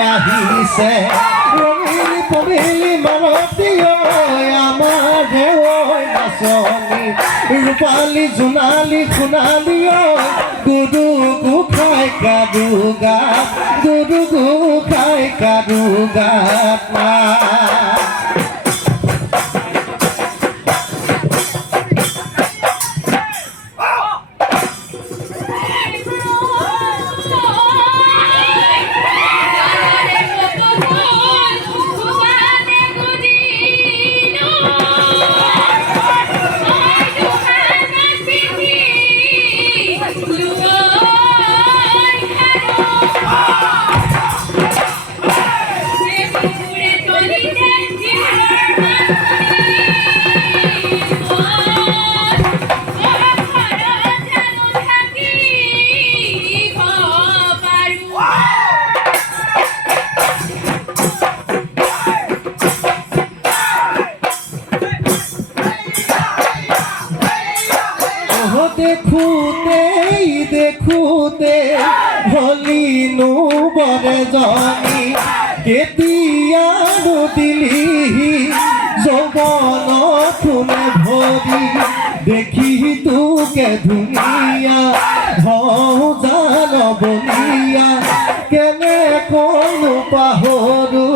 আহিছে ৰঙিলি পবিলি মালতী আমাৰ ঢেৱৈ নাচনী ৰূপালী জোনালী সোণালী গুৰু গোসাঁই কাদুগাত গুৰু গোসাঁই কাদুগাত দেখোতে হলিনো বৰে জনী কেতিয়া দিলি যৌৱন ফুলে ভৰি দেখি তোকে ধুনীয়া হওঁ জান বলিয়া কেনে কোনো পাহৰো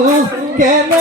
কেনে